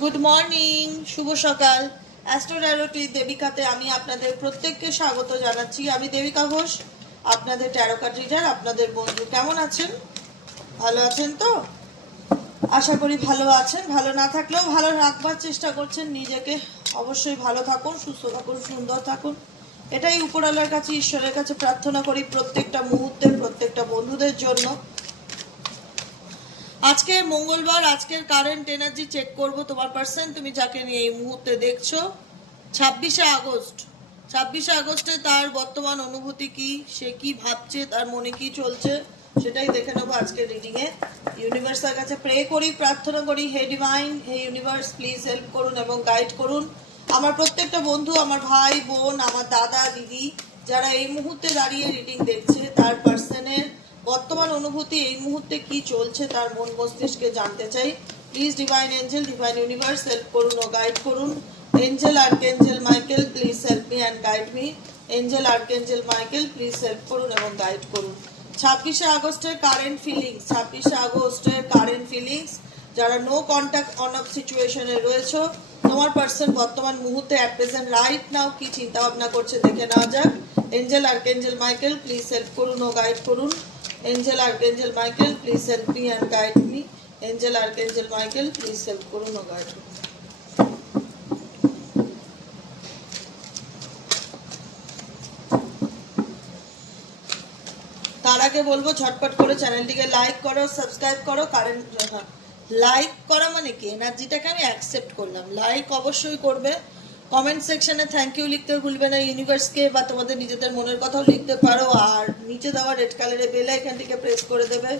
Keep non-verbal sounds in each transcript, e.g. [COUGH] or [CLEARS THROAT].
Good morning শুভ সকাল. অ্যাস্ট্রোডারোটি দেবিকাতে আমি আপনাদের প্রত্যেককে স্বাগত জানাচ্ছি। আমি দেবিকা ঘোষ, আপনাদের ট্যারোকার রিডার আপনাদের বন্ধু। কেমন আছেন? ভালো আছেন তো? আশা করি ভালো আছেন। ভালো না থাকলেও ভালো রাখবার চেষ্টা করছেন। নিজেকে অবশ্যই ভালো থাকুন, সুস্থ থাকুন, সুন্দর থাকুন। এটাই উপরওয়ালার কাছে, ঈশ্বরের কাছে প্রার্থনা করি প্রত্যেকটা মুহূর্তে প্রত্যেকটা বন্ধুদের জন্য। আজকে মঙ্গলবার, আজকের কারেন্ট এনার্জি চেক করব তোমার পার্সন তুমি যাকে নিয়ে এই মুহূর্তে দেখছ। ছাব্বিশে আগস্ট, ছাব্বিশে আগস্টে তার বর্তমান অনুভূতি কি, সে কি ভাবছে, তার মনে কি চলছে, সেটাই দেখে নেব আজকের রিডিং এ। ইউনিভার্সের কাছে প্রে করি, প্রার্থনা করি, হে ডিভাইন হে ইউনিভার্স প্লিজ হেল্প করুন এবং গাইড করুন। আমার প্রত্যেকটা বন্ধু, আমার ভাই, বোন, আমার দাদা, দিদি, যারা এই মুহূর্তে দাঁড়িয়ে রিডিং দেখছে, তার পার্সনের বর্তমান অনুভূতি এই মুহূর্তে কি চলছে তার মন মস্তিষ্কে জানতে চাই। Please divine angel divine universe help করুন ও গাইড করুন। Angel archangel Michael please help me and guide me angel archangel Michael please help করুন এবং গাইড করুন। ছাব্বিশে আগস্টের কারেন্ট ফিলিংস ছাব্বিশে আগস্টের কারেন্ট ফিলিংস যারা নো কন্ট্যাক্ট অন অফ সিচুয়েশনে রয়েছে, তোমার পার্সন বর্তমান মুহূর্তে অ্যাট প্রেজেন্ট রাইট নাও কি চিন্তা ভাবনা করছে দেখে নেওয়া যাক। Angel archangel Michael please help করুন ও গাইড করুন। Angel archangel Michael please help me and guide me angel archangel Michael please help করুন ও করুন তার আগে বলব, ঝটপট করে চ্যানেলটিকে লাইক করো সাবস্ক্রাইব করো কারেন্ট লাইক করা মানে কি? এনার্জিটাকে আমি অ্যাকসেপ্ট করলাম। লাইক অবশ্যই করবে। কমেন্ট সেকশনে থ্যাংক ইউ লিখতে ভুলবে না ইউনিভার্সকে বা তোমাদের নিজেদের মনের কথাও লিখতে পারো, আর নিচে দেওয়া রেড কালারের বেল আইকনটিকে প্রেস করে দেবে।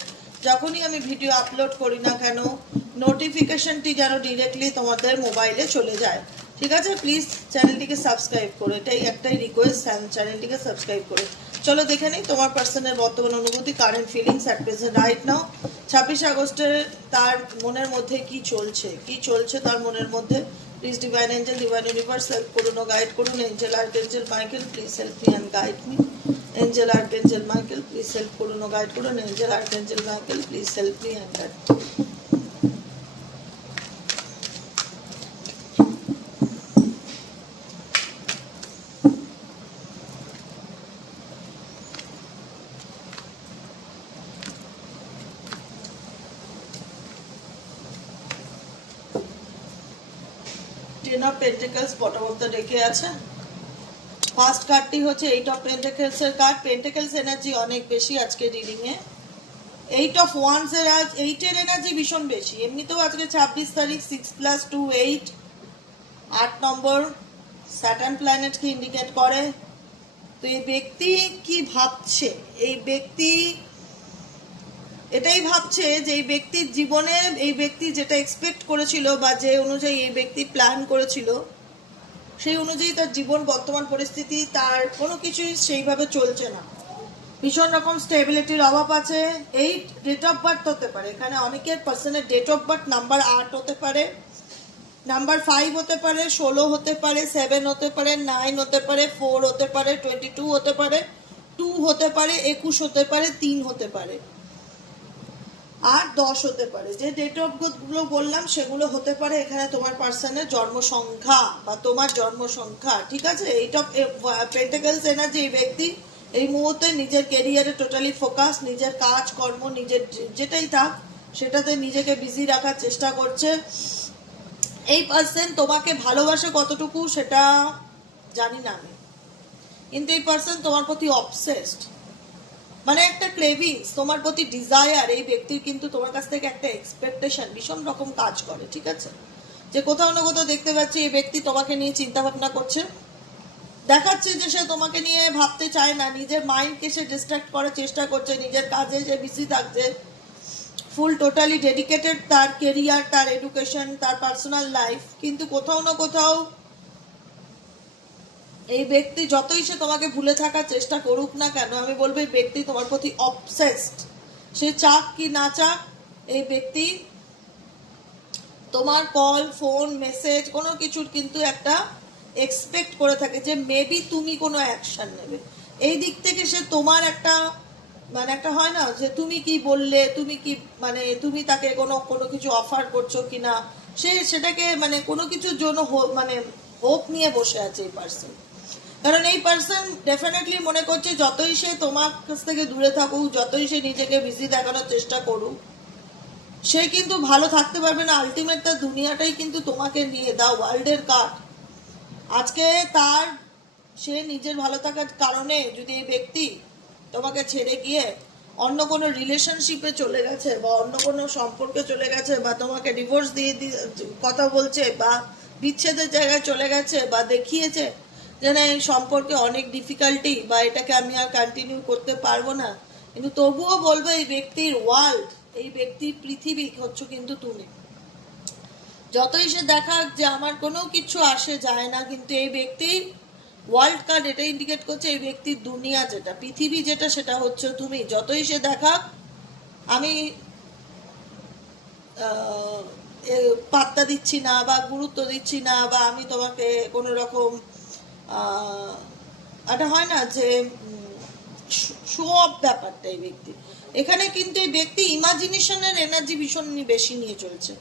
যখনই আমি ভিডিও আপলোড করি না কেন নোটিফিকেশনটি যেন ডিরেক্টলি তোমাদের মোবাইলে চলে যায়। ঠিক আছে? প্লিজ চ্যানেলটিকে সাবস্ক্রাইব করো। এটাই একটাই রিকোয়েস্ট চ্যানেলটিকে সাবস্ক্রাইব করে। চলো দেখে নিই তোমার পার্সনের বর্তমান অনুভূতি current feelings at present right now ছাব্বিশে আগস্টের তার মনের মধ্যে কি চলছে? কি চলছে তার মনের মধ্যে? Please divine angel divine universe help করুন ও গাইড করুন angel art angel Michael please help me and guide me angel art angel Michael please help করুন ও গাইড করুন angel art angel Michael please help me and guide ten of pentacles bottom of the ডেকে আছে। First কার্ডটি হচ্ছে eight of pentacles এর card pentacles energy অনেক বেশি আজকে রিডিং এ। এইট অফ ওয়ান্স এর আজ এইটের এনার্জি ভীষণ বেশি। এমনিতেও আজকে ছাব্বিশ তারিখ সিক্স প্লাস টু এইট আট নম্বর স্যাটার্ন প্ল্যানেটকে ইন্ডিকেট করে। তো এই ব্যক্তি কি ভাবছে? এই ব্যক্তি এটাই ভাবছে যে এই ব্যক্তির জীবনে এই ব্যক্তি যেটা এক্সপেক্ট করেছিল বা যে অনুযায়ী এই ব্যক্তি প্ল্যান করেছিল, সেই অনুযায়ী তার জীবন, বর্তমান পরিস্থিতি, তার কোনো কিছুই সেইভাবে চলছে না। ভীষণ রকম স্টেবিলিটির অভাব আছে। এই ডেট অফ বার্থ হতে পারে। এখানে অনেকের পার্সনের ডেট অফ বার্থ নাম্বার আট হতে পারে নাম্বার ফাইভ হতে পারে, ষোলো হতে পারে সেভেন হতে পারে নাইন হতে পারে ফোর হতে পারে টোয়েন্টি টু হতে পারে টু হতে পারে, একুশ হতে পারে, তিন হতে পারে। আর দশ হতে পারে। যে ডেট অফগুলো বললাম, সেগুলো হতে পারে এখানে তোমার পার্সনের জন্ম সংখ্যা বা তোমার জন্ম সংখ্যা ঠিক আছে? এইট অফ পেন্টাকেলস এনার্জি এই ব্যক্তি এই মুহূর্তে নিজের কেরিয়ারে টোটালি ফোকাস নিজের কাজ, কর্ম, নিজের যেটাই থাক, সেটাতে নিজেকে বিজি রাখার চেষ্টা করছে। এই পার্সন তোমাকে ভালোবাসে কতটুকু সেটা জানি না আমি। কিন্তু এই পার্সন তোমার প্রতি অবসেসড মানে একটা ক্রেভিংস তোমার প্রতি ডিজায়ার এই ব্যক্তির কিন্তু তোমার কাছ থেকে একটা এক্সপেকটেশন ভীষণ রকম কাজ করে, ঠিক আছে? যে কোথাও না কোথাও দেখতে পাচ্ছি এই ব্যক্তি তোমাকে নিয়ে চিন্তা ভাবনা করছে। দেখাচ্ছে যে সে তোমাকে নিয়ে ভাবতে চায় না, নিজের মাইন্ডকে সে ডিস্ট্রাক্ট করার চেষ্টা করছে, নিজের কাজে সে বিজি থাকছে। ফুল টোটালি ডেডিকেটেড তার কেরিয়ার তার এডুকেশন তার পার্সোনাল লাইফ কিন্তু কোথাও না কোথাও এই ব্যক্তি যতই সে তোমাকে ভুলে থাকার চেষ্টা করুক না কেন, আমি বলব এই ব্যক্তি তোমার প্রতি অবসেসড সে চাক কি না চাক, এই ব্যক্তি তোমার কল ফোন মেসেজ কোনো কিছুর কিন্তু একটা এক্সপেক্ট করে থাকে যে মেবি তুমি কোনো অ্যাকশন নেবে। এই দিক থেকে সে তোমার একটা মানে একটা হয় না, যে তুমি কি বললে, তুমি কি মানে তুমি তাকে কোনো কোনো কিছু অফার করছ কিনা, সে সেটাকে মানে কোনো কিছুর জন্য মানে হোপ নিয়ে বসে আছে এই পার্সন কারণ এই পার্সন ডেফিনেটলি মনে করছে যতই সে তোমার কাছ থেকে দূরে থাকুক, যতই সে নিজেকে বিজি দেখানোর চেষ্টা করুক, সে কিন্তু ভালো থাকতে পারবে না। আলটিমেট তার দুনিয়াটাই কিন্তু তোমাকে নিয়ে দাও ওয়ার্ল্ডের কার্ড আজকে তার, সে নিজের ভালো থাকার কারণে যদি এই ব্যক্তি তোমাকে ছেড়ে গিয়ে অন্য কোনো রিলেশনশিপে চলে গেছে বা অন্য কোনো সম্পর্কে চলে গেছে বা তোমাকে ডিভোর্স দিয়ে দিয়ে কথা বলছে বা বিচ্ছেদের জায়গায় চলে গেছে বা দেখিয়েছে যে না, এই সম্পর্কে অনেক ডিফিকাল্টি বা এটাকে আমি আর কন্টিনিউ করতে পারব না। কিন্তু তবুও বলব এই ব্যক্তির ওয়ার্ল্ড এই ব্যক্তির পৃথিবী হচ্ছে কিন্তু তুমি। যতই সে দেখা যে আমার কোনো কিছু আসে যায় না, কিন্তু এই ব্যক্তি ওয়ার্ল্ড কার্ড এটা ইন্ডিকেট করছে, এই ব্যক্তির দুনিয়া যেটা, পৃথিবী যেটা, সেটা হচ্ছে তুমি। যতই সে দেখাক, আমি পাত্তা দিচ্ছি না বা গুরুত্ব দিচ্ছি না বা আমি তোমাকে কোনো রকম একটা হয় না যে শো অফ ব্যাপারটা এই ব্যক্তি। এখানে কিন্তু এই ব্যক্তি ইমাজিনেশনের এনার্জি ভীষণ বেশি নিয়ে চলছে।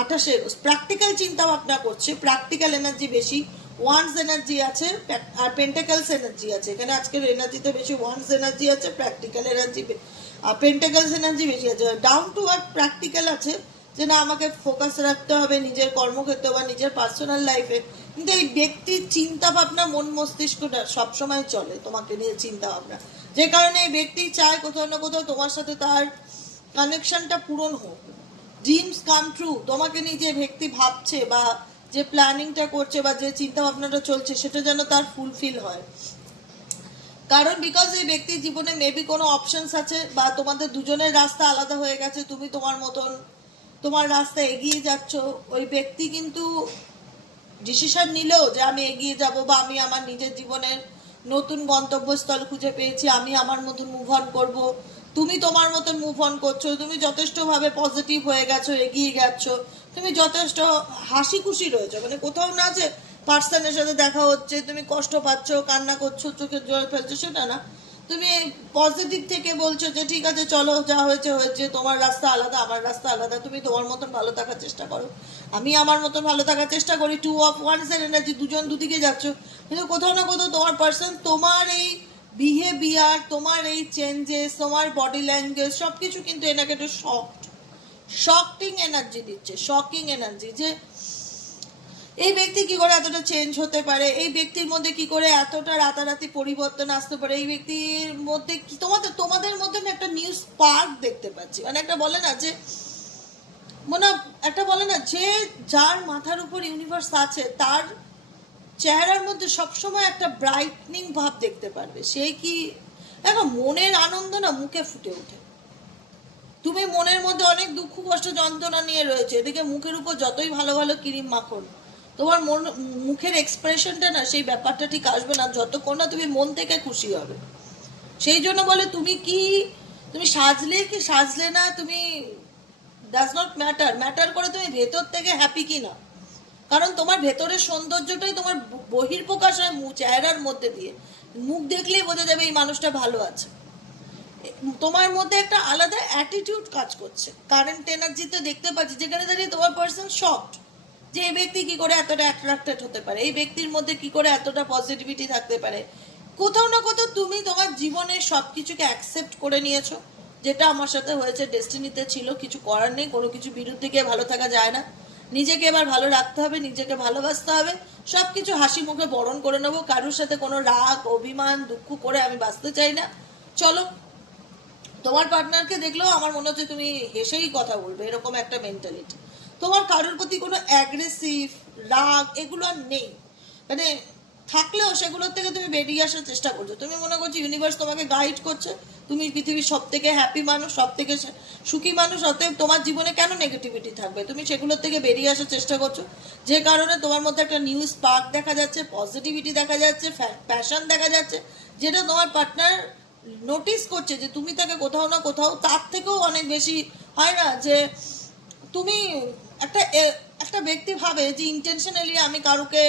আঠাশে প্র্যাকটিক্যাল চিন্তা ভাবনা করছে প্র্যাকটিক্যাল এনার্জি বেশি ওয়ান্স এনার্জি আছে আর পেন্টাকেলস এনার্জি আছে। এখানে আজকের এনার্জিতে বেশি ওয়ান্স এনার্জি আছে প্র্যাকটিক্যাল এনার্জি আর পেন্টাকেলস এনার্জি বেশি আছে। ডাউন টু আর প্র্যাকটিক্যাল আছে যে না, আমাকে ফোকাস রাখতে হবে নিজের কর্মক্ষেত্রে বা নিজের পার্সোনাল লাইফে কিন্তু এই ব্যক্তির চিন্তা ভাবনা মন মস্তিষ্কটা সবসময় চলে তোমাকে নিয়ে চিন্তা ভাবনা যে কারণে এই ব্যক্তি চায় কোথাও না কোথাও তোমার সাথে তার কানেকশনটা পূরণ হোক। ড্রিমস কাম ট্রু তোমাকে নিয়ে যে ব্যক্তি ভাবছে বা যে প্ল্যানিংটা করছে বা যে চিন্তা ভাবনাটা চলছে, সেটা যেন তার ফুলফিল হয়। কারণ বিকজ এই ব্যক্তির জীবনে মেবি কোনো অপশনস আছে বা তোমাদের দুজনের রাস্তা আলাদা হয়ে গেছে, তুমি তোমার মতন তোমার রাস্তা এগিয়ে যাচ্ছ, ওই ব্যক্তি কিন্তু ডিসিশন নিলেও যে আমি এগিয়ে যাব বা আমি আমার নিজের জীবনের নতুন গন্তব্যস্থল খুঁজে পেয়েছি, আমি আমার মতন মুভ অন করব। তুমি তোমার মতন মুভ অন করছ, তুমি যথেষ্টভাবে পজিটিভ হয়ে গেছো, এগিয়ে গেছো তুমি যথেষ্ট হাসি খুশি রয়েছো। মানে কোথাও না যে পার্সনের সাথে দেখা হচ্ছে, তুমি কষ্ট পাচ্ছ, কান্না করছ, চোখের জল ফেলছো, সেটা না। তুমি পজিটিভ থেকে বলছো যে, ঠিক আছে, চলো, যা হয়েছে হয়েছে। তোমার রাস্তা আলাদা, আমার রাস্তা আলাদা। তুমি তোমার মতন ভালো থাকার চেষ্টা করো। আমি আমার মতন ভালো থাকার চেষ্টা করি। টু অফ ওয়ানের এনার্জি দুজন দুদিকে যাচ্ছ। কিন্তু কোথাও না কোথাও তোমার পার্সন তোমার এই বিহেভিয়ার তোমার এই চেঞ্জেস তোমার বডি ল্যাঙ্গুয়েজ সব কিছু কিন্তু এনাকে একটু শক্ট শকিং এনার্জি দিচ্ছে। শকিং এনার্জি যে এই ব্যক্তি কি করে এতটা চেঞ্জ হতে পারে? এই ব্যক্তির মধ্যে কি করে এতটা রাতারাতি পরিবর্তন আসতে পারে? এই ব্যক্তির মধ্যে কি, তোমাদের তোমাদের মধ্যে না একটা নিউজ পার্ক দেখতে পাচ্ছি। মানে একটা বলে না যে, মনে একটা বলে না যে, যার মাথার উপর ইউনিভার্স আছে, তার চেহারার মধ্যে সবসময় একটা ব্রাইটনিং ভাব দেখতে পারবে। সে কি দেখো মনের আনন্দ না মুখে ফুটে ওঠে। তুমি মনের মধ্যে অনেক দুঃখ, কষ্ট, যন্ত্রণা নিয়ে রয়েছে। এদিকে মুখের উপর যতই ভালো ভালো ক্রিম মাখন তোমার মন, মুখের এক্সপ্রেশনটা না, সেই ব্যাপারটা ঠিক আসবে না। যতক্ষণ না তুমি মন থেকে খুশি হবে। সেই জন্য বলে, তুমি কি, তুমি সাজলে কি সাজলে না, তুমি ডাজ নট ম্যাটার ম্যাটার করে তুমি ভেতর থেকে হ্যাপি কি না? কারণ তোমার ভেতরের সৌন্দর্যটাই তোমার বহির্প্রকাশ হয় চেহারার মধ্যে দিয়ে। মুখ দেখলেই বোঝা যাবে এই মানুষটা ভালো আছে। তোমার মধ্যে একটা আলাদা অ্যাটিটিউড কাজ করছে। কারেন্ট এনার্জিতে দেখতে পাচ্ছি, যেখানে দাঁড়িয়ে তোমার পার্সন শকড যে এই ব্যক্তি কি করে এতটা অ্যাট্রাক্টেড হতে পারে? এই ব্যক্তির মধ্যে কি করে এতটা পজিটিভিটি থাকতে পারে? কোথাও না কোথাও তুমি তোমার জীবনে সব কিছুকে অ্যাকসেপ্ট করে নিয়েছো। যেটা আমার সাথে হয়েছে ডেস্টিনিতে ছিল, কিছু করার নেই, কোনো কিছু বিরুদ্ধে গিয়ে ভালো থাকা যায় না। নিজেকে এবার ভালো রাখতে হবে, নিজেকে ভালোবাসতে হবে সব কিছু হাসি মুখে বরণ করে নেব। কারোর সাথে কোনো রাগ, অভিমান, দুঃখ করে আমি বাঁচতে চাই না। চলো, তোমার পার্টনারকে দেখলেও আমার মনে হচ্ছে তুমি হেসেই কথা বলবে, এরকম একটা মেন্টালিটি তোমার কারোর প্রতি কোনো অ্যাগ্রেসিভ রাগ, এগুলো আর নেই। মানে থাকলেও সেগুলোর থেকে তুমি বেরিয়ে আসার চেষ্টা করছ। তুমি মনে করছ ইউনিভার্স তোমাকে গাইড করছে, তুমি পৃথিবীর সব থেকে হ্যাপি মানুষ সব থেকে সুখী মানুষ, অতএব তোমার জীবনে কেন নেগেটিভিটি থাকবে? তুমি সেগুলোর থেকে বেরিয়ে আসার চেষ্টা করছ। যে কারণে তোমার মধ্যে একটা নিউ স্পার্ক দেখা যাচ্ছে পজিটিভিটি দেখা যাচ্ছে প্যাশন দেখা যাচ্ছে, যেটা তোমার পার্টনার নোটিস করছে যে তুমি তাকে কোথাও না কোথাও তার থেকেও অনেক বেশি, হয় না? যে তুমি একটা একটা ব্যক্তি ভাবে যে ইন্টেনশনালি আমি কারুকে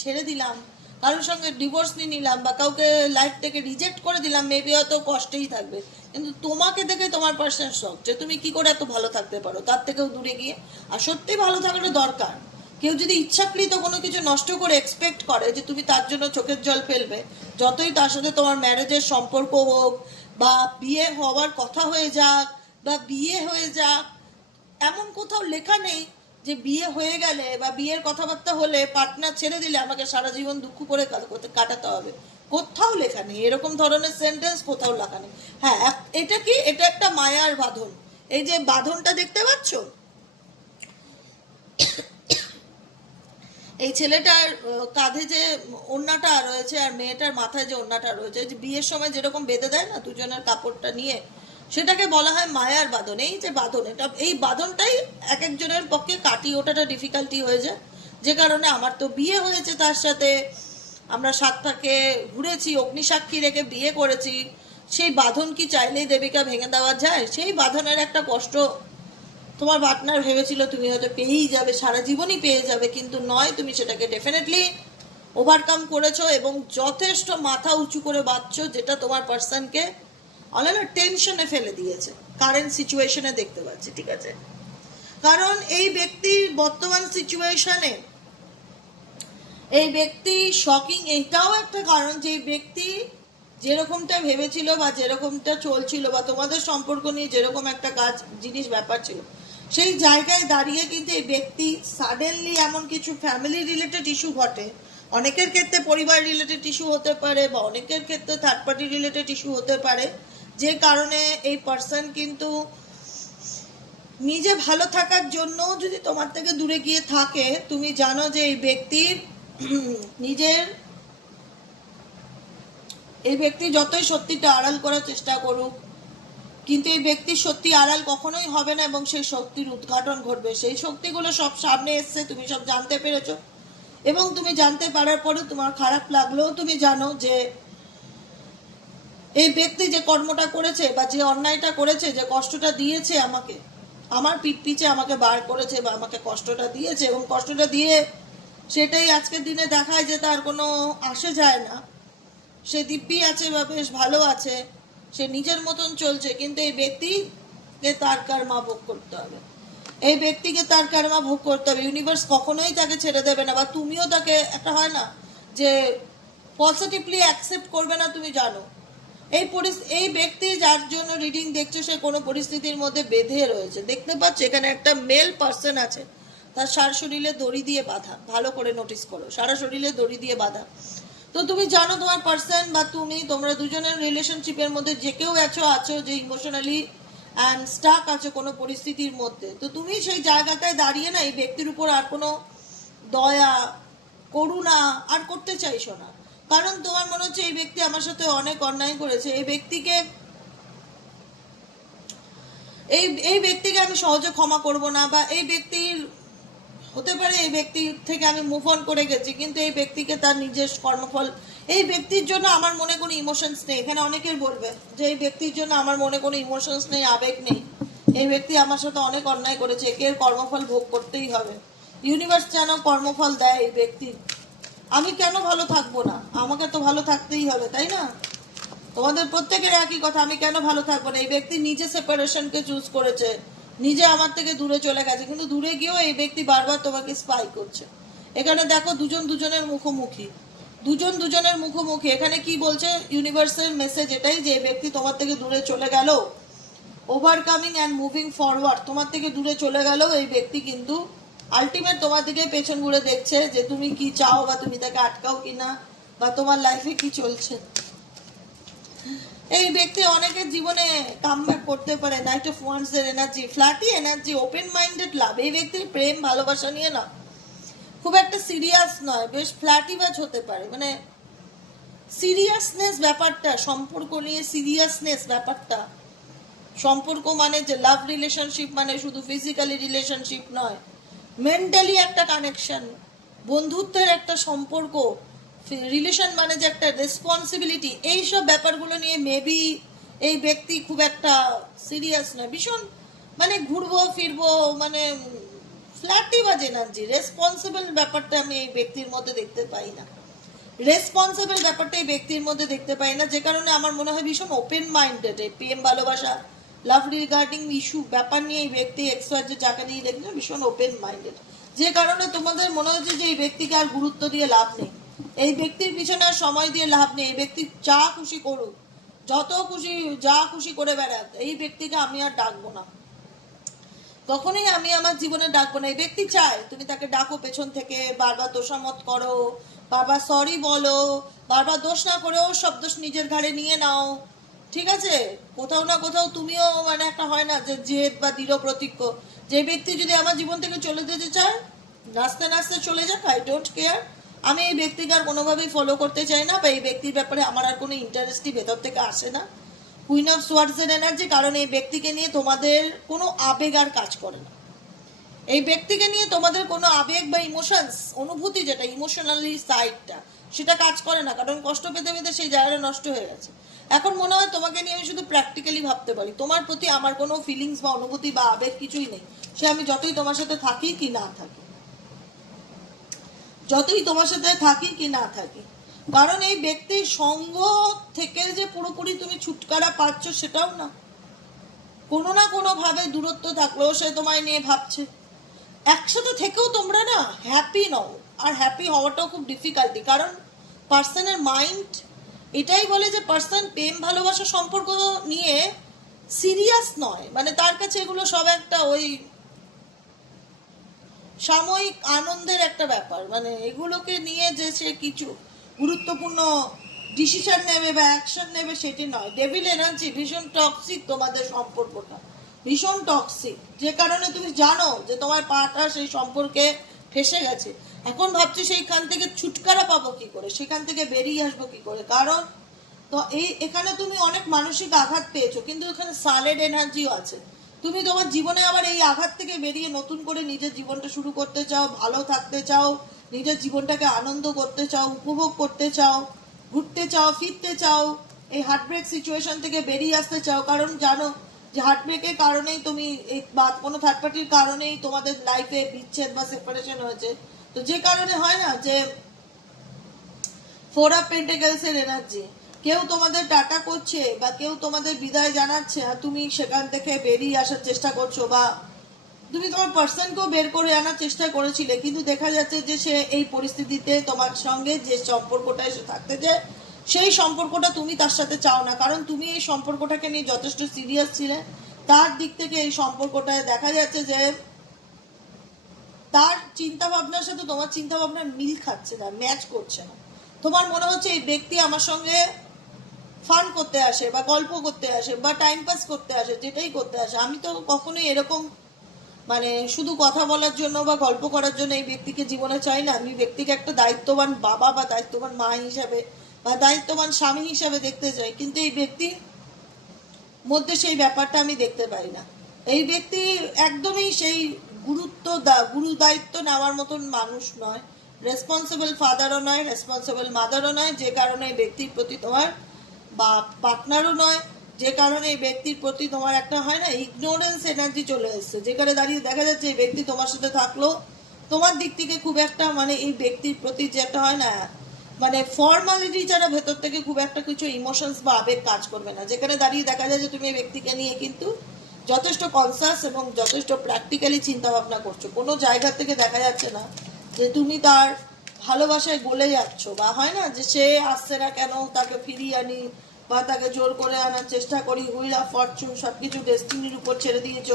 ছেড়ে দিলাম, কারোর সঙ্গে ডিভোর্স নিয়ে নিলাম বা কাউকে লাইফ থেকে রিজেক্ট করে দিলাম মেবি হয়তো কষ্টেই থাকবে। কিন্তু তোমাকে দেখে তোমার পার্সেন্ট শখ যে তুমি কি করে এত ভালো থাকতে পারো, তার থেকেও দূরে গিয়ে। আর সত্যি ভালো থাকাটা দরকার। কেউ যদি ইচ্ছাকৃত কোনো কিছু নষ্ট করে এক্সপেক্ট করে যে তুমি তার জন্য চোখের জল ফেলবে, যতই তার সাথে তোমার ম্যারেজের সম্পর্ক হোক বা বিয়ে হওয়ার কথা হয়ে যাক বা বিয়ে হয়ে যাক, এমন কোথাও লেখা নেই যে বিয়ে হয়ে গেলে বা বিয়ের কথাবার্তা হলে পার্টনার ছেড়ে দিলে আমাকে সারা জীবন দুঃখ করে কাটাতে হবে। কোথাও লেখা নেই। এরকম ধরনের সেন্টেন্স কোথাও লেখা নেই। হ্যাঁ এটা কি? এটা একটা মায়ার বাঁধন। এই যে বাঁধনটা দেখতে পাচ্ছ? এই ছেলেটার কাঁধে যে ওড়নাটা রয়েছে আর মেয়েটার মাথায় যে ওড়নাটা রয়েছে বিয়ের সময় যেরকম বেঁধে দেয় না দুজনের কাপড়টা নিয়ে সেটাকে বলা হয় মায়ার বাঁধন। এই যে বাঁধন, এটা এই বাঁধনটাই এক একজনের পক্ষে কাটিয়ে ওঠাটা ডিফিকাল্টি হয়ে যায়। যে কারণে আমার তো বিয়ে হয়েছে তার সাথে। আমরা সাত থাকে ঘুরেছি, অগ্নিসাক্ষী রেখে বিয়ে করেছি। সেই বাঁধন কি চাইলেই দেবিকা ভেঙে দেওয়া যায়? সেই বাঁধনের একটা কষ্ট। তোমার পার্টনার ভেবেছিল তুমি হয়তো পেয়েই যাবে, সারা জীবনই পেয়ে যাবে, কিন্তু নয়, তুমি সেটাকে ডেফিনেটলি ওভারকাম করেছ এবং যথেষ্ট মাথা উঁচু করে বাঁচছো যেটা তোমার পার্সনকে অনেক টেনশনে ফেলে দিয়েছে। কারেন্ট সিচুয়েশনে দেখতে পাচ্ছি, ঠিক আছে? কারণ এই ব্যক্তির বর্তমান সিচুয়েশনে এই ব্যক্তি শকিং এটাও একটা কারণ যে ব্যক্তি যেরকমটা ভেবেছিল বা যেরকমটা চলছিল বা তোমাদের সম্পর্ক নিয়ে যেরকম একটা কাজ, জিনিস ব্যাপার ছিল, সেই জায়গায় দাঁড়িয়ে কিন্তু এই ব্যক্তি সাডেনলি এমন কিছু ফ্যামিলি রিলেটেড ইস্যু ঘটে। অনেকের ক্ষেত্রে পরিবার রিলেটেড ইস্যু হতে পারে বা অনেকের ক্ষেত্রে থার্ড পার্টি রিলেটেড ইস্যু হতে পারে। যে কারণে এই পার্সন কিন্তু নিজে ভালো থাকার জন্য যদি তোমার থেকে দূরে গিয়ে থাকে, তুমি জানো যে এই ব্যক্তির [CLEARS THROAT] নিজের এই ব্যক্তি যতই সত্যিটা আড়াল করার চেষ্টা করুক, কিন্তু এই ব্যক্তির সত্যি আড়াল কখনোই হবে না এবং সেই শক্তির উদ্ঘাটন ঘটবে। সেই শক্তিগুলো সব সামনে এসছে, তুমি সব জানতে পেরেছ। এবং তুমি জানতে পারার পরে তোমার খারাপ লাগলেও তুমি জানো যে এই ব্যক্তি যে কর্মটা করেছে বা যে অন্যায়টা করেছে, যে কষ্টটা দিয়েছে আমাকে, আমার পিঠ পিছে আমাকে বার করেছে বা আমাকে কষ্টটা দিয়েছে এবং কষ্টটা দিয়ে সেটাই আজকের দিনে দেখায় যে তার কোনো আসে যায় না। সে দিব্যি আছে বা বেশ ভালো আছে, সে নিজের মতন চলছে, কিন্তু এই ব্যক্তিকে তার কর্মা ভোগ করতে হবে। এই ব্যক্তিকে তার কর্মা ভোগ করতে হবে। ইউনিভার্স কখনোই তাকে ছেড়ে দেবে না বা তুমিও তাকে, একটা হয় না, যে পজিটিভলি অ্যাকসেপ্ট করবে না, তুমি জানো। এই এই ব্যক্তি যার জন্য রিডিং দেখছ, সে কোনো পরিস্থিতির মধ্যে বেঁধে রয়েছে। দেখতে পাচ্ছ, এখানে একটা মেল পার্সন আছে। তার সার শরীরে দড়ি দিয়ে বাঁধা। ভালো করে নোটিস করো। সারা শরীরে দড়ি দিয়ে বাঁধা। তো তুমি জানো তোমার পার্সন বা তুমি, তোমরা দুজনের রিলেশনশিপের মধ্যে যে কেউ আছো আছো যে ইমোশনালি অ্যান্ড স্টাক আছো কোনো পরিস্থিতির মধ্যে। তো তুমি সেই জায়গাটায় দাঁড়িয়ে না, এই ব্যক্তির উপর আর কোনো দয়া, করুণা আর করতে চাইছো না। কারণ তোমার মনে হচ্ছে এই ব্যক্তি আমার সাথে অনেক অন্যায় করেছে। এই ব্যক্তিকে, এই এই ব্যক্তিকে আমি সহজে ক্ষমা করব না বা এই ব্যক্তির, হতে পারে এই ব্যক্তি থেকে আমি মুভ অন করে গেছি, কিন্তু এই ব্যক্তিকে তার নিজের কর্মফল, এই ব্যক্তির জন্য আমার মনে কোনো ইমোশনস নেই। এখানে অনেকের বলবে যে এই ব্যক্তির জন্য আমার মনে কোনো ইমোশনস নেই, আবেগ নেই। এই ব্যক্তি আমার সাথে অনেক অন্যায় করেছে, একে কর্মফল ভোগ করতেই হবে। ইউনিভার্স যেন কর্মফল দেয় এই ব্যক্তির। আমি কেন ভালো থাকব না? আমাকে তো ভালো থাকতেই হবে, তাই না? তোমাদের প্রত্যেকের একই কথা, আমি কেন ভালো থাকব না? এই ব্যক্তি নিজে সেপারেশনকে চুজ করেছে, নিজে আমার থেকে দূরে চলে গেছে, কিন্তু দূরে গিয়েও এই ব্যক্তি বারবার তোমাকে স্পাই করছে। এখানে দেখো দুজন দুজনের মুখোমুখি, দুজন দুজনের মুখোমুখি। এখানে কি বলছে? ইউনিভার্সাল মেসেজ এটাই যে ব্যক্তি তোমার থেকে দূরে চলে গেল ওভারকামিং অ্যান্ড মুভিং ফরওয়ার্ড তোমার থেকে দূরে চলে গেলেও এই ব্যক্তি কিন্তু আলটিমেট তোমার দিকে পেছন ঘুরে দেখছে যে তুমি কি চাও বা তুমি তাকে আটকাও কিনা বা তোমার লাইফে কি চলছে। এই ব্যক্তি অনেকের জীবনে কামব্যাক করতে পারে নাইট অফ ওয়ান্স এর energy ফ্ল্যাটি energy open minded love এই ব্যক্তির প্রেম, ভালোবাসা নিয়ে না খুব একটা সিরিয়াস নয়, বেশ ফ্ল্যাটিবাজ হতে পারে। মানে সিরিয়াসনেস ব্যাপারটা, সম্পর্ক নিয়ে সিরিয়াসনেস ব্যাপারটা, সম্পর্ক মানে যে লাভ রিলেশনশিপ মানে শুধু ফিজিক্যালি রিলেশনশিপ নয়। মেন্টালি একটা কানেকশন বন্ধুত্বের একটা সম্পর্ক রিলেশন মানে যে একটা রেসপন্সিবিলিটি এইসব ব্যাপারগুলো নিয়ে মেবি এই ব্যক্তি খুব একটা সিরিয়াস নয়। ভীষণ মানে ঘুরবো, ফিরবো মানে ফ্ল্যাটি বাজ এনার্জি রেসপন্সিবল ব্যাপারটা আমি এই ব্যক্তির মধ্যে দেখতে পাই না। রেসপন্সিবল ব্যাপারটা এই ব্যক্তির মধ্যে দেখতে পাই না, যে কারণে আমার মনে হয় ভীষণ ওপেন মাইন্ডেড প্রেম, ভালোবাসা লাভ রিগার্ডিং ইস্যু ব্যাপার নিয়ে এই ব্যক্তি এক্সপার্ট যে যাকে নিয়ে দেখছে ভীষণ ওপেন মাইন্ডেড যে কারণে তোমাদের মনে হচ্ছে যে এই ব্যক্তিকে আর গুরুত্ব দিয়ে লাভ নেই। এই ব্যক্তির পিছনে আর সময় দিয়ে লাভ নেই। এই ব্যক্তি যা খুশি করুক, যত খুশি, যা খুশি করে বেড়াক, এই ব্যক্তিকে আমি আর ডাকবো না। কখনোই আমি আমার জীবনে ডাকবো না। এই ব্যক্তি চায়, তুমি তাকে ডাকো পেছন থেকে, বারবার দোষামত করো, বারবার সরি বলো, বারবার দোষ না করেও সব দোষ নিজের ঘাড়ে নিয়ে নাও। ঠিক আছে? কোথাও না কোথাও তুমিও মানে একটা হয় না যে জেদ বা দৃঢ় প্রতিজ্ঞ যে ব্যক্তি যদি আমার জীবন থেকে চলে যেতে চায়, নাচতে নাচতে চলে যাক আই ডোন্ট কেয়ার আমি এই ব্যক্তিকে আর কোনোভাবেই ফলো করতে চাই না বা এই ব্যক্তির ব্যাপারে আমার আর কোনো ইন্টারেস্টই ভেতর থেকে আসে না। কুইন অফ সোয়ার্ডসের এনার্জি কারণ এই ব্যক্তিকে নিয়ে তোমাদের কোনো আবেগ আর কাজ করে না। এই ব্যক্তিকে নিয়ে তোমাদের কোনো আবেগ বা ইমোশনস অনুভূতি যেটা ইমোশনালি সাইডটা সেটা কাজ করে না, কারণ কষ্ট পেতে পেতে সেই জায়গাটা নষ্ট হয়ে গেছে। এখন মনে হয় তোমাকে নিয়ে আমি শুধু প্র্যাকটিক্যালি ভাবতে পারি। তোমার প্রতি আমার কোনো ফিলিংস বা অনুভূতি বা আবেগ কিছুই নেই। সে আমি যতই তোমার সাথে থাকি কি না থাকি। যতই তোমার সাথে থাকি কি না থাকি। কারণ এই ব্যক্তির সঙ্গ থেকে যে পুরোপুরি তুমি ছুটকারা পাচ্ছ সেটাও না। কোনো না কোনো ভাবে দূরত্ব থাকলেও সে তোমায় নিয়ে ভাবছে। একসাথে থেকেও তোমরা না হ্যাপি নও। আর হ্যাপি হওয়াটাও খুব ডিফিকাল্টি কারণ পার্সনের মাইন্ড এটাই বলে যে পার্সন প্রেম, ভালোবাসা সম্পর্ক নিয়ে সিরিয়াস নয়। মানে তার কাছে এগুলো সব একটা ওই সাময়িক আনন্দের একটা ব্যাপার। মানে এগুলোকে নিয়ে যে সে কিছু গুরুত্বপূর্ণ ডিসিশন নেবে বা অ্যাকশন নেবে সেটি নয়। ডেভিল এনার্জি ভীষণ টক্সিক তোমাদের সম্পর্কটা। ভীষণ টক্সিক যে কারণে তুমি জানো যে তোমার পাটা সেই সম্পর্কে ফেসে গেছে। এখন ভাবছি সেইখান থেকে ছুটকারা পাবো কি করে? সেখান থেকে বেরিয়ে আসব কি করে? কারণ তো এই, এখানে তুমি অনেক মানসিক আঘাত পেয়েছ, কিন্তু এখানে সালেড এনার্জিও আছে। তুমি তোমার জীবনে আবার এই আঘাত থেকে বেরিয়ে নতুন করে নিজের জীবনটা শুরু করতে চাও, ভালো থাকতে চাও, নিজের জীবনটাকে আনন্দ করতে চাও, উপভোগ করতে চাও, ঘুরতে চাও, ফিরতে চাও, এই হার্টব্রেক সিচুয়েশন থেকে বেরিয়ে আসতে চাও। কারণ জানো যে হার্টব্রেকের কারণেই তুমি বা কোনো থার্ড পার্টির কারণেই তোমাদের লাইফে বিচ্ছেদ বা সেপারেশন হয়েছে। তো যে কারণে হয় না যে ফোর অফ পেন্টেকেলস এর এনার্জি কেউ তোমাদের টাটা করছে বা কেউ তোমাদের বিদায় জানাচ্ছে আর তুমি সেখান থেকে বেরিয়ে আসার চেষ্টা করছ বা তুমি তোমার পার্সনকেও বের করে আনার চেষ্টা করেছিলে, কিন্তু দেখা যাচ্ছে যে সে এই পরিস্থিতিতে তোমার সঙ্গে যে সম্পর্কটা এসে থাকতে যায় সেই সম্পর্কটা তুমি তার সাথে চাও না। কারণ তুমি এই সম্পর্কটাকে নিয়ে যথেষ্ট সিরিয়াস ছিলে। তার দিক থেকে এই সম্পর্কটায় দেখা যাচ্ছে যে তার চিন্তা ভাবনার সাথে তোমার চিন্তা ভাবনার মিল খাচ্ছে না ম্যাচ করছে না। তোমার মনে হচ্ছে এই ব্যক্তি আমার সঙ্গে ফান করতে আসে বা গল্প করতে আসে বা টাইম পাস করতে আসে, যেটাই করতে আসে। আমি তো কখনোই এরকম মানে শুধু কথা বলার জন্য বা গল্প করার জন্য এই ব্যক্তিকে জীবনে চাই না। আমি ব্যক্তিকে একটা দায়িত্ববান বাবা বা দায়িত্ববান মা হিসাবে বা দায়িত্ববান স্বামী হিসাবে দেখতে চাই, কিন্তু এই ব্যক্তির মধ্যে সেই ব্যাপারটা আমি দেখতে পাই না। এই ব্যক্তি একদমই সেই গুরুত্ব গুরু দায়িত্ব নেওয়ার মতন মানুষ নয়। রেসপন্সিবল ফাদারও নয় রেসপন্সিবল মাদারও নয়, যে কারণে এই ব্যক্তির প্রতি তোমার বা পার্টনারও নয়, যে কারণে এই ব্যক্তির প্রতি তোমার একটা হয় না ইগনোরেন্স এনার্জি চলে এসছে। যেখানে দাঁড়িয়ে দেখা যাচ্ছে এই ব্যক্তি তোমার সাথে থাকল, তোমার দিক থেকে খুব একটা মানে এই ব্যক্তির প্রতি যে একটা হয় না মানে ফর্মালিটি ছাড়া ভেতর থেকে খুব একটা কিছু ইমোশনস বা আবেগ কাজ করবে না। যেখানে দাঁড়িয়ে দেখা যায় যে তুমি এই ব্যক্তিকে নিয়ে কিন্তু যথেষ্ট কনসাস এবং যথেষ্ট প্র্যাকটিক্যালি চিন্তা ভাবনা করছ। কোনো জায়গা থেকে দেখা যাচ্ছে না যে তুমি তার ভালোবাসায় গলে যাচ্ছ বা হয় না যে সে আসছে না কেন, তাকে ফিরিয়ে আনি বা তাকে জোর করে আনার চেষ্টা করি হুইল অফ ফরচুন সবকিছু ডেস্টিনির উপর ছেড়ে দিয়েছ,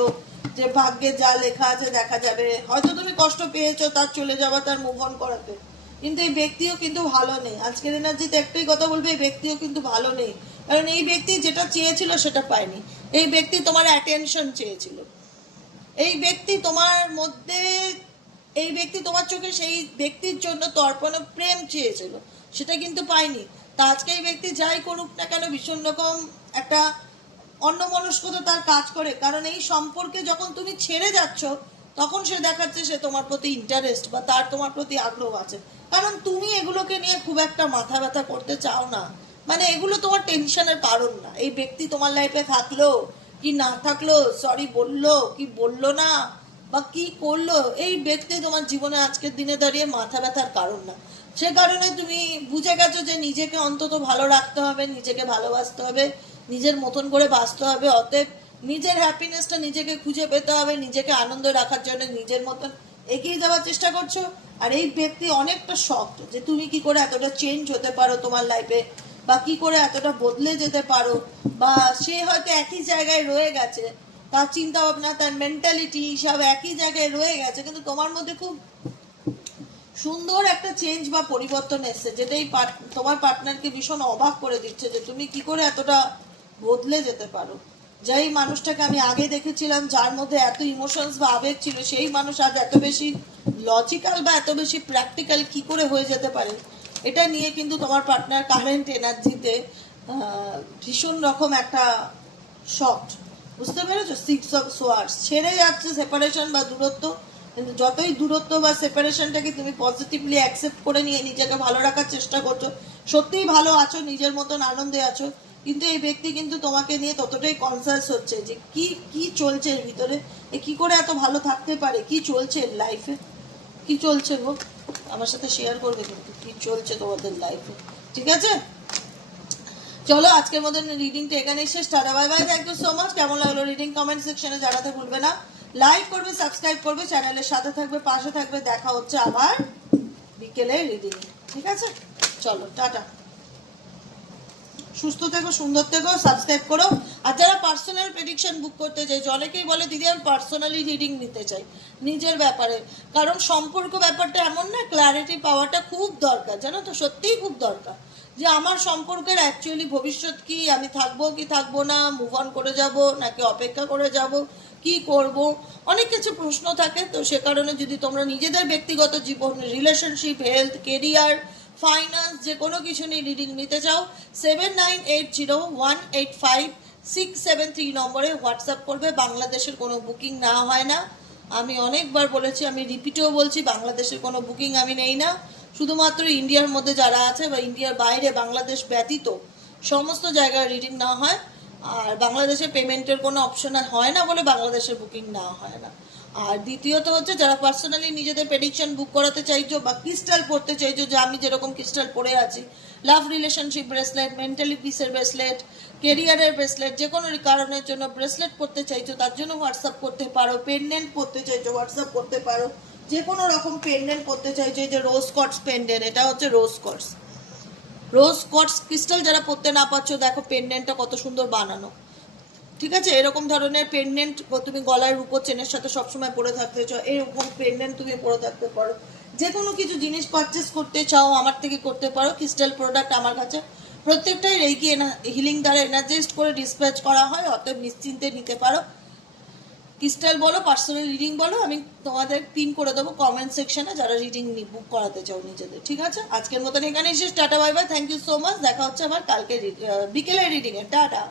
যে ভাগ্যে যা লেখা আছে দেখা যাবে। হয়তো তুমি কষ্ট পেয়েছ তার চলে যাওয়া, তার মুভ অন করাতে। কিন্তু এই ব্যক্তিও কিন্তু ভালো নেই। আজকের এনার্জিতে একটাই কথা বলবে, এই ব্যক্তিও কিন্তু ভালো নেই। কারণ এই ব্যক্তি যেটা চেয়েছিল সেটা পায়নি। এই ব্যক্তি তোমার অ্যাটেনশন চেয়েছিল। এই ব্যক্তি তোমার মধ্যে, এই ব্যক্তি তোমার চোখে সেই ব্যক্তির জন্য তর্পণ প্রেম চেয়েছিল। সেটা কিন্তু পায়নি। তা আজকে এই ব্যক্তি যাই করুক না কেন ভীষণ রকম একটা অন্যমনস্কতা তার কাজ করে। কারণ এই সম্পর্কে যখন তুমি ছেড়ে যাচ্ছ, তখন সে দেখাচ্ছে সে তোমার প্রতি ইন্টারেস্ট বা তার তোমার প্রতি আগ্রহ আছে। কারণ তুমি এগুলোকে নিয়ে খুব একটা মাথা ব্যথা করতে চাও না। মানে এগুলো তোমার টেনশনের কারণ না। এই ব্যক্তি তোমার লাইফে থাকল, কি না থাকল সরি বলল, কি বলল না, বা কি করল, এই ব্যক্তি তোমার জীবনে আজকের দিনে দাঁড়িয়ে মাথা ব্যথার কারণ না। সে কারণে তুমি বুঝে গেছো যে নিজেকে অন্তত ভালো রাখতে হবে, নিজেকে ভালোবাসতে হবে, নিজের মতন করে বাঁচতে হবে। অতএব নিজের হ্যাপিনেসটা নিজেকে খুঁজে পেতে হবে, নিজেকে আনন্দ রাখার জন্য নিজের মতন এগিয়ে যাওয়ার চেষ্টা করছ। আর এই ব্যক্তি অনেকটা শক্ত যে তুমি কি করে এতটা চেঞ্জ হতে পারো তোমার লাইফে বা কি করে এতটা বদলে যেতে পারো? বা সে হয়তো একই জায়গায় রয়ে গেছে। তার চিন্তা ভাবনা তার মেন্টালিটি সব একই জায়গায় রয়ে গেছে। কিন্তু তোমার মধ্যে খুব সুন্দর একটা চেঞ্জ বা পরিবর্তন এসছে, যেটাই তোমার পার্টনারকে ভীষণ অবাক করে দিচ্ছে যে তুমি কি করে এতটা বদলে যেতে পারো। যেই মানুষটাকে আমি আগে দেখেছিলাম, যার মধ্যে এত ইমোশনস বা আবেগ ছিল, সেই মানুষ আজ এত বেশি লজিক্যাল বা এত বেশি প্র্যাকটিক্যাল কি করে হয়ে যেতে পারে? এটা নিয়ে কিন্তু তোমার পার্টনার কারেন্ট এনার্জিতে ভীষণ রকম একটা শক্ট বুঝতে পেরেছ? সিক্স অফ সোয়ার্স ছেড়ে যাচ্ছে সেপারেশন বা দূরত্ব। কিন্তু যতই দূরত্ব বা সেপারেশনটাকে তুমি পজিটিভলি অ্যাকসেপ্ট করে নিয়ে নিজেকে ভালো রাখার চেষ্টা করছ, সত্যিই ভালো আছো, নিজের মতন আনন্দে আছো, কিন্তু এই ব্যক্তি কিন্তু তোমাকে নিয়ে ততটাই কনসাস হচ্ছে যে কি কি চলছে এর ভিতরে? এ কি করে এত ভালো থাকতে পারে? কি চলছে লাইফে কি চলছে গো? আমার সাথে শেয়ার করবে কিন্তু, কি চলছে তোমাদের লাইফে ঠিক আছে? চলো, আজকের মতন রিডিংটা এখানেই শেষ। Tata bye bye thank you so much কেমন লাগল রিডিং কমেন্ট সেকশনে জানাতে ভুলবে না। লাইক করবে সাবস্ক্রাইব করবে চ্যানেলের সাথে থাকবে, পাশে থাকবে, দেখা হচ্ছে আবার বিকেলে রিডিং ঠিক আছে? চলো, টাটা। সুস্থ থেকো, সুন্দর থেকো সাবস্ক্রাইব করো। আর যারা পার্সোনাল প্রেডিকশন বুক করতে চাই অনেকেই বলে, দিদি, আমি পার্সোনালি রিডিং নিতে চাই। নিজের ব্যাপারে। কারণ সম্পর্ক ব্যাপারটা এমন না ক্ল্যারিটি পাওয়াটা খুব দরকার, জানো তো? সত্যিই খুব দরকার। যে আমার সম্পর্কের অ্যাকচুয়ালি ভবিষ্যৎ কি, আমি থাকব কি থাকব না মুভ অন করে যাব নাকি অপেক্ষা করে যাব, কি করব? অনেক কিছু প্রশ্ন থাকে, তো সে কারণে যদি তোমরা নিজেদের ব্যক্তিগত জীবন রিলেশনশিপ হেলথ কেরিয়ার ফাইন্যান্স যে কোনো কিছু নিয়ে রিডিং নিতে চাও seven nine eight zero one eight five six seven three নম্বরে হোয়াটসঅ্যাপ করবে, বাংলাদেশের কোনো বুকিং না হয় না। আমি অনেকবার বলেছি, আমি রিপিটেও বলছি, বাংলাদেশের কোনো বুকিং আমি নেই না। শুধুমাত্র ইন্ডিয়ার মধ্যে যারা আছে বা ইন্ডিয়ার বাইরে, বাংলাদেশ ব্যতীত, সমস্ত জায়গায় রিডিং না হয়। আর বাংলাদেশে পেমেন্টের কোনো অপশন হয় না বলে বাংলাদেশের বুকিং না হয় না। আর দ্বিতীয়ত হচ্ছে যারা পার্সোনালি নিজেদের প্রেডিকশন বুক করাতে চাইছো বা ক্রিস্টাল পড়তে চাইছো যে আমি যেরকম ক্রিস্টাল পড়ে আছি লাভ রিলেশনশিপ ব্রেসলেট মেন্টালি পিসের ব্রেসলেট কেরিয়ারের ব্রেসলেট যে কোনো কারণের জন্য ব্রেসলেট পড়তে চাইছো, তার জন্য হোয়াটসঅ্যাপ করতে পারো পেন্ডেন্ট পড়তে চাইছো হোয়াটসঅ্যাপ করতে পারো, যে কোনো রকম পেন্ডেন্ট পড়তে চাইছো যে রোজ কটস পেন্ডেন্ট এটা হচ্ছে রোজ কটস রোজ কটস ক্রিস্টাল যারা পড়তে না পারছ, দেখো পেন্ডেন্টটা কত সুন্দর বানানো। ঠিক আছে? এরকম ধরনের পেন্ডেন্ট তুমি গলার উপর চেনের সাথে সবসময় পরে থাকতে চাও, এরকম পেন্ডেন্ট তুমি পরে থাকতে পারো। যে কোনো কিছু জিনিস পারচেস করতে চাও, আমার থেকে করতে পারো ক্রিস্টাল প্রোডাক্ট আমার কাছে। প্রত্যেকটাই রেকি হিলিং দ্বারা এনার্জাইজড করে ডিসপ্যাচ করা হয়, অতএব নিশ্চিন্তে নিতে পারো। ক্রিস্টাল বলো পার্সোনাল রিডিং বলো, আমি তোমাদের পিন করে দেবো কমেন্ট সেকশনে যারা রিডিং বুক করাতে চাও নিজেদের, ঠিক আছে? আজকের মতন এখানে এসে tata bye bye thank you so much দেখা হচ্ছে আবার কালকে বিকেলের রিডিংয়ে টাটা।